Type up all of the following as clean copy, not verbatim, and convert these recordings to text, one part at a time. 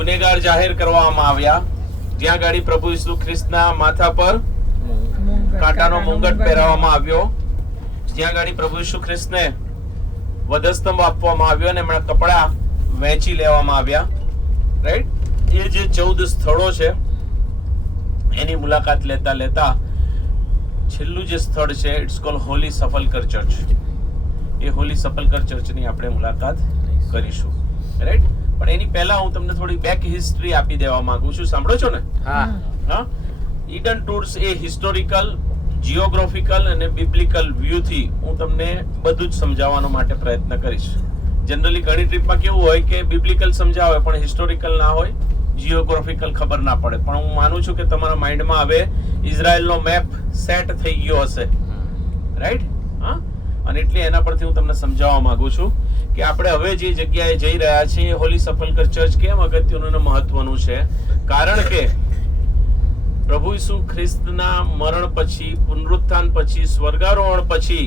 ગુનેગાર જાહેર કરવામાં આવ્યા, જ્યાં ગાડી પ્રભુ ઈસુ ખ્રિસ્તના માથા પર કાંટાનો મુંગટ પહેરાવવામાં આવ્યો, જ્યાં ગાડી પ્રભુ ઈસુ ખ્રિસ્તને વધસ્તંભ આપવામાં આવ્યો અને એમના કપડા વહેંચી લેવામાં આવ્યા. રાઈટ, એ જે 14 સ્થળો છે એની મુલાકાત લેતા લેતા છેલ્લું જે સ્થળ છે ઇટ્સ કોલ હોલી સફલકર ચર્ચ. એ હોલી સફલકર ચર્ચની આપણે મુલાકાત કરીશું. રાઈટ, પણ એની પહેલા હું તમને થોડી બેક હિસ્ટ્રી આપી દેવા માંગુ છું. સાંભળો છો ને? હા. ઈડન ટૂર્સ એ હિસ્ટોરિકલ, જીઓગ્રાફિકલ અને બિબ્લિકલ વ્યૂથી હું તમને બધું જ સમજાવવાનો માટે પ્રયત્ન કરીશ. જનરલી ઘણી ટ્રીપમાં કેવું હોય કે બિબ્લિકલ સમજાવે પણ હિસ્ટોરિકલ ના હોય, જીઓગ્રાફિકલ ખબર ના પડે. પણ હું માનું છું કે તમારા માઇન્ડમાં હવે ઇઝરાયલનો મેપ સેટ થઈ ગયો હશે. રાઈટ, હા. અને એટલે એના પરથી હું તમને સમજાવવા માંગુ છું કે આપણે હવે જે જગ્યાએ જઈ રહ્યા છીએ હોલી સફલકર ચર્ચ કેમ અગત્યનું અને મહત્વનું છે. કારણ કે પ્રભુ ઈસુ ખ્રિસ્તના મરણ પછી, પુનરુત્થાન પછી, સ્વર્ગારોહણ પછી,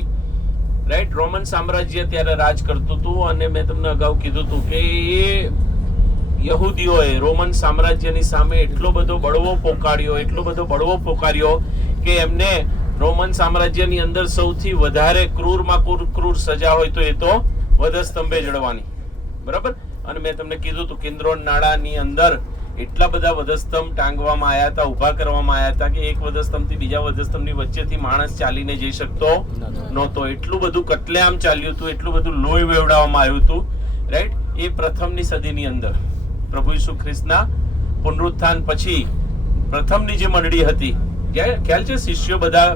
રાઈટ, રોમન સામ્રાજ્ય ત્યારે રાજ કરતું હતું. અને મેં તમને અગાઉ કીધું હતું કે એ યહૂદીઓએ રોમન સામ્રાજ્યની સામે એટલો બધો બળવો પોકાર્યો કે એમને રોમન સામ્રાજ્યની અંદર સૌથી વધારે ક્રૂરમાં ક્રૂર સજા હોય તો એ તો વધસ્તંભે જડવાની. બરાબર. અને મેં તમને કીધું હતું કિન્દ્રોન નાળાની અંદર એટલા બધા વધસ્તંભ ટાંગવામાં આવ્યા હતા, ઉભા કરવામાં આવ્યા હતા કે એક વધસ્તંભથી બીજા વધસ્તંભની વચ્ચેથી માણસ ચાલીને જઈ શકતો નહોતો. એટલું બધું કતલેઆમ ચાલ્યું હતું, એટલું બધું લોહી વેવડાવવામાં આવ્યું હતું. રાઈટ, એ પ્રથમની સદીની અંદર પ્રભુ ઈસુ ખ્રિસ્તના પુનરુત્થાન પછી પ્રથમની જે મંડળી હતી, ખ્યાલ છે, શિષ્યો બધા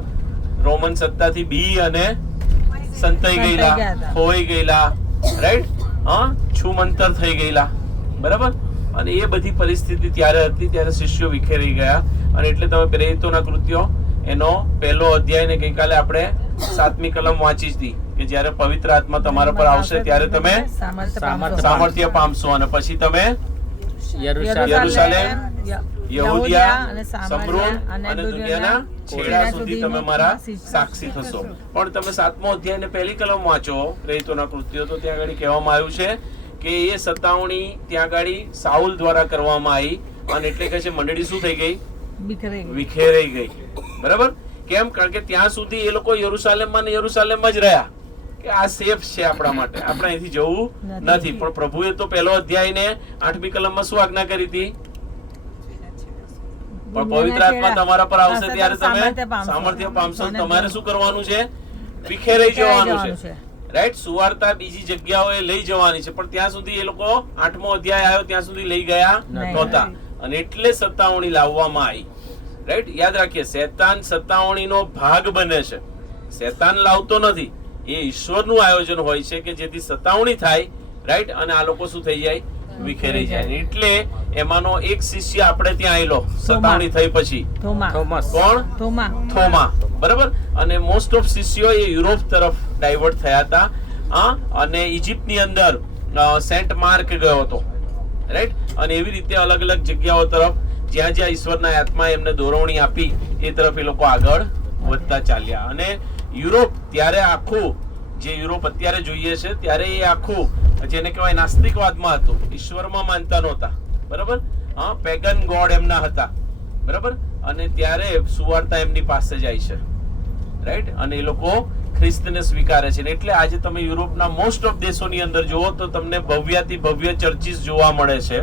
રોમન સત્તાથી બી અને સંતાઈ ગયેલા, ખોવાઈ ગયેલા, રાઈટ, છૂમંતર થઈ ગયેલા. બરાબર. અને એ બધી પરિસ્થિતિ ત્યારે હતી, ત્યારે શિષ્યો વિખેરાઈ ગયા. અને એટલે તમે પ્રેરિતોના કૃત્યો એનો 1લો અધ્યાય ને ગઈકાલે આપણે 7મી કલમ વાંચી હતી કે જ્યારે પવિત્ર આત્મા તમારા પર આવશે ત્યારે તમે સામર્થ્ય પામશો અને પછી તમે યરુશલેમ, યહૂદિયા, સમરૂન અને દુનિયાના છેડા સુધી તમે મારા સાક્ષી થશો. પણ તમે 7મો અધ્યાય ને 1લી કલમ વાંચો પ્રેરિતોના કૃત્યો તો ત્યાં આગળ કહેવામાં આવ્યું છે કે એ સતાવણી ત્યાં આગળ સાઉલ દ્વારા કરવામાં આવી. અને એટલે કે છે મંડળી શું થઈ ગઈ? વિખેરાઈ ગઈ. બરાબર. કેમ? કારણ કે ત્યાં સુધી એ લોકો યરુશલેમમાં ને યરુશલેમમાં જ રહ્યા કે આ સેફ છે આપણા માટે, આપણે અહીંથી જવું નથી. પણ પ્રભુએ તો 1લો અધ્યાય ને 8મી કલમમાં શું આજ્ઞા કરી હતી? પણ પવિત્ર આત્મા તમારા પર આવશે ત્યારે તમે સામર્થ્ય પામશો. તમારે શું કરવાનું છે? વિખેરાઈ જવાનું છે. રાઈટ, સુવાર્તા બીજી જગ્યાઓએ લઈ જવાની છે. પણ ત્યાં સુધી એ લોકો 8મો અધ્યાય આવ્યો ત્યાં સુધી લઈ ગયા નહોતા. અને એટલે સત્તાવણી લાવવામાં આવી. રાઈટ, યાદ રાખીએ, શેતાન સત્તાવણીનો ભાગ બને છે, શેતાન લાવતો નથી. એ ઈશ્વરનું આયોજન હોય છે કે જેથી સત્તાવણી થાય. રાઈટ, અને આ લોકો શું થઈ જાય? વિખેરાઈ જાય. એટલે એમાંનો એક શિષ્ય આપણે ત્યાં આવેલો સત્તાવણી થઈ પછી. કોણ? થોમા. બરાબર. અને મોસ્ટ ઓફ શિષ્યો એ યુરોપ તરફ ડાયવર્ટ થયા હતા. અને ઇજિપ્તની અંદર સેન્ટ માર્ક ગયો હતો. રાઈટ, અને એવી રીતે અલગ અલગ જગ્યાઓ તરફ જ્યાં જ્યાં ઈશ્વરના આત્માએ એમને દોરવણી આપી એ તરફ એ લોકો આગળ વધતા ચાલ્યા. અને યુરોપ ત્યારે આખું જે યુરોપ અત્યારે જોઈએ છે ત્યારે એ આખું જેને કહેવાય નાસ્તિકવાદમાં હતું, ઈશ્વરમાં માનતા નહોતા. બરાબર. પેગન ગોડ એમના હતા. બરાબર. અને ત્યારે સુવાર્તા એમની પાસે જાય છે. રાઈટ, અને એ લોકો ખ્રિસ્તને સ્વીકારે છે. એટલે આજે તમે યુરોપના મોસ્ટ ઓફ દેશોની અંદર જુઓ તો તમને ભવ્યાથી ભવ્ય ચર્ચીસ જોવા મળે છે.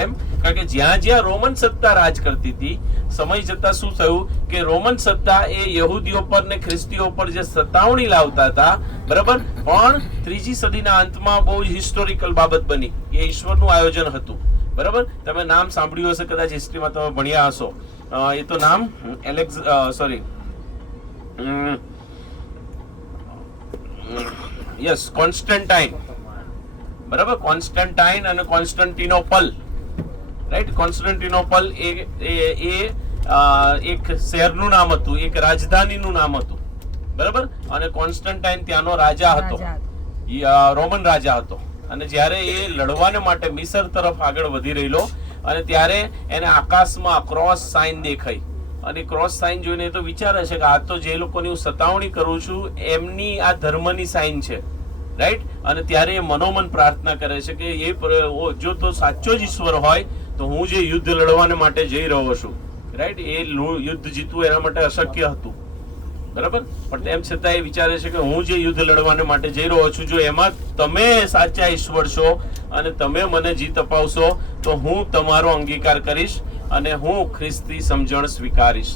એમ, કારણ કે જ્યાં જ્યાં રોમન સત્તા રાજ કરતી હતી, સમય જતા શું થયું કે રોમન સત્તા એ યહૂદીઓ પર ને ખ્રિસ્તીઓ પર જે સતાવણી લાવતા હતા, બરાબર, પણ 3જી સદીના અંતમાં બહુ હિસ્ટોરિકલ બાબત બની. એ ઈશ્વરનું આયોજન હતું. બરાબર. તમે નામ સાંભળ્યું હશે, કદાચ હિસ્ટ્રીમાં તમે ભણ્યા હશો. એ તો નામ કોન્સ્ટન્ટાઇન. બરાબર. કોન્સ્ટન્ટાઇન અને કોન્સ્ટન્ટિનોપલ. રાઈટ, કોન્સ્ટન્ટિનોપલ એ એક શહેરનું નામ હતું, એક રાજધાનીનું નામ હતું. બરાબર. અને કોન્સ્ટન્ટાઇન ત્યાંનો રાજા હતો, રોમન રાજા હતો. અને જ્યારે એ લડવાને માટે મિસર તરફ આગળ વધી રહેલો અને ત્યારે એને આકાશમાં ક્રોસ સાઇન દેખાઈ. અને ક્રોસ સાઇન જોઈને તો વિચારે છે કે આ તો જે લોકોની હું સતાવણી કરું છું એમની આ ધર્મની સાઇન છે. રાઈટ. અને ત્યારે એ મનોમન પ્રાર્થના કરે છે કે એ જો તો સાચો જ ઈશ્વર હોય તો હું જે યુદ્ધ લડવાને માટે જઈ રહ્યો છું, રાઈટ, એ યુદ્ધ જીતવું એના માટે અશક્ય હતું, બરાબર. પણ તેમ છતાં એ વિચારે છે કે હું જે યુદ્ધ લડવાને માટે જઈ રહ્યો છું, જો એમાં તમે સાચા ઈશ્વર છો અને તમે મને જીત અપાવશો તો હું તમારો અંગીકાર કરીશ અને હું ખ્રિસ્તી સમજણ સ્વીકારીશ,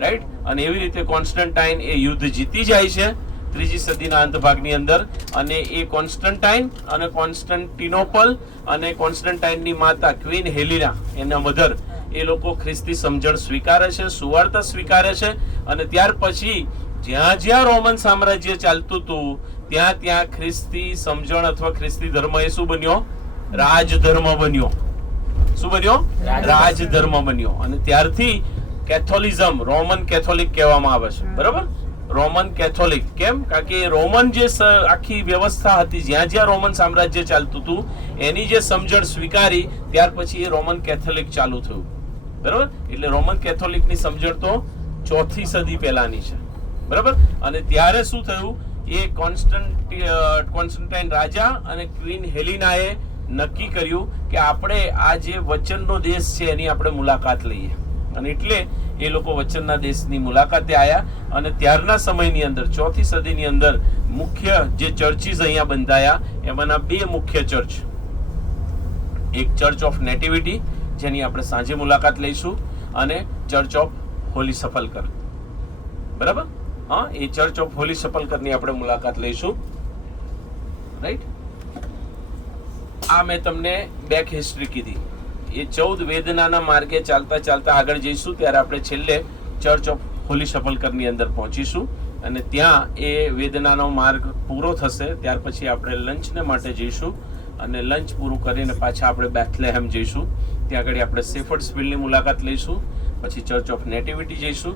રાઈટ. અને એવી રીતે કોન્સ્ટન્ટાઇન એ યુદ્ધ જીતી જાય છે 3જી સદીના અંત ભાગની અંદર. અને એ કોન્સ્ટન્ટાઇન અને કોન્સ્ટન્ટિનોપલ અને કોન્સ્ટન્ટાઇનની માતા ક્વીન હેલિના, એના મધર, એ લોકો ખ્રિસ્તી સમજણ સ્વીકારે છે, સુવાર્તા સ્વીકારે છે. અને ત્યાર પછી જ્યાં જ્યાં રોમન સામ્રાજ્ય ચાલતું હતું ત્યાં ત્યાં ખ્રિસ્તી સમજણ અથવા ખ્રિસ્તી ધર્મ એ શું બન્યો? રાજધર્મ બન્યો. શું બન્યો? રાજધર્મ બન્યો. અને ત્યારથી કેથોલિઝમ, રોમન કેથોલિક કહેવામાં આવે છે, બરાબર. રોમન કેથોલિક કેમ? કારણ કે રોમન જે આખી વ્યવસ્થા હતી, જ્યાં જ્યાં રોમન સામ્રાજ્ય ચાલતું હતું એની જે સમજણ સ્વીકારી ત્યાર પછી એ રોમન કેથોલિક ચાલુ થયું, બરાબર. એટલે રોમન કેથોલિકની સમજણ તો 4થી સદી પહેલાની છે, બરાબર. અને ત્યારે શું થયું? એ કોન્સ્ટન્ટાઇન રાજા અને ક્વીન હેલિનાએ નક્કી કર્યું કે આપણે આ જે વચનનો દેશ છે એની આપણે મુલાકાત લઈએ. અને એટલે એ લોકો વચનના દેશની મુલાકાતે આવ્યા. અને ત્યારના સમયની અંદર 4થી સદીની અંદર મુખ્ય જે ચર્ચીસ અહીંયા બંધાયા એમાંના 2 મુખ્ય ચર્ચ, એક ચર્ચ ઓફ નેટિવિટી જેની આપણે સાંજે મુલાકાત લઈશું અને ચર્ચ ઓફ હોલી સફલકર, બરાબર. હા, એ ચર્ચ ઓફ હોલી સફલકરની આપણે મુલાકાત લઈશું, રાઈટ. આ મેં તમને બેક હિસ્ટ્રી કીધી. એ 14 વેદનાના માર્ગે ચાલતા ચાલતા આગળ જઈશું ત્યારે આપણે છેલ્લે ચર્ચ ઓફ હોલી સફલકરની અંદર પહોંચીશું. અને ત્યાં એ વેદનાનો માર્ગ પૂરો થશે ત્યાર પછી આપણે લંચને માટે જઈશું. અને લંચ પૂરું કરીને પાછા આપણે બેથલેહેમ જઈશું. ત્યાં આગળ આપણે શેફર્ડ્સવિલની મુલાકાત લઈશું. પછી ચર્ચ ઓફ નેટિવિટી જઈશું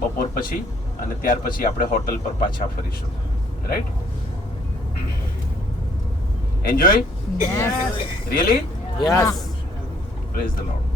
બપોર પછી. અને ત્યાર પછી આપણે હોટલ પર પાછા ફરીશું, right. Enjoy? Yes. Really? Yes. Praise the Lord.